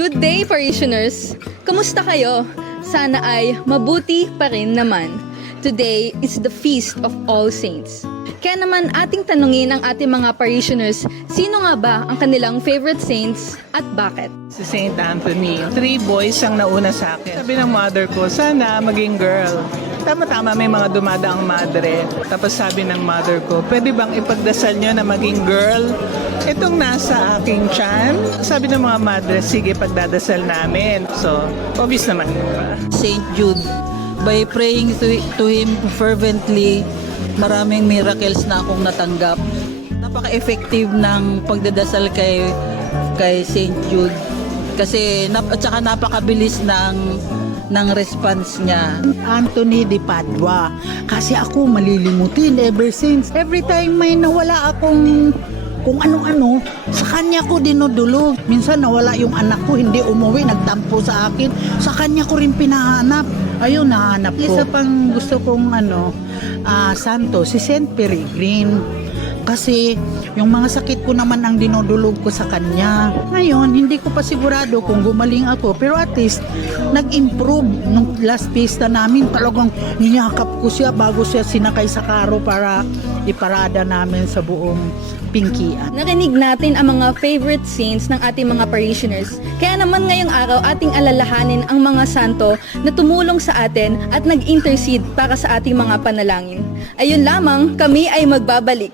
Good day, parishioners! Kamusta kayo? Sana ay mabuti pa rin naman. Today is the Feast of All Saints. Kaya naman ating tanungin ang ating mga parishioners, sino nga ba ang kanilang favorite saints at bakit? Si Saint Anthony. 3 boys ang nauna sa akin. Sabi ng mother ko, sana maging girl. Tama-tama, may mga dumadaang madre. Tapos sabi ng mother ko, pwede bang ipagdasal nyo na maging girl? Itong nasa aking tiyan. Sabi ng mga madre, sige, pagdadasal namin. So, obvious naman. Saint Jude. By praying to him fervently, maraming miracles na akong natanggap. Napaka-effective ng pagdadasal kay Saint Jude. Kasi at saka napakabilis ng response niya. Anthony de Padua. Kasi ako malilimutin ever since. Every time may nawala akong kung ano-ano, sa kanya ko dinudulog. Minsan nawala yung anak ko, hindi umuwi, nagtampo sa akin. Sa kanya ko rin pinahanap. Ayun, nahanap ko. Isa pang gusto kong santo, si Saint Peregrine. Kasi yung mga sakit ko naman ang dinudulog ko sa kanya. Ngayon, hindi ko pa sigurado kung gumaling ako. Pero at least, nag-improve. Nung last pista namin, talagang niyakap ko siya bago siya sinakay sa karo para iparada namin sa buong Pingkian. Narinig natin ang mga favorite saints ng ating mga parishioners. Kaya naman ngayong araw ating alalahanin ang mga santo na tumulong sa atin at nag-intercede para sa ating mga panalangin. Ayun lamang, kami ay magbabalik.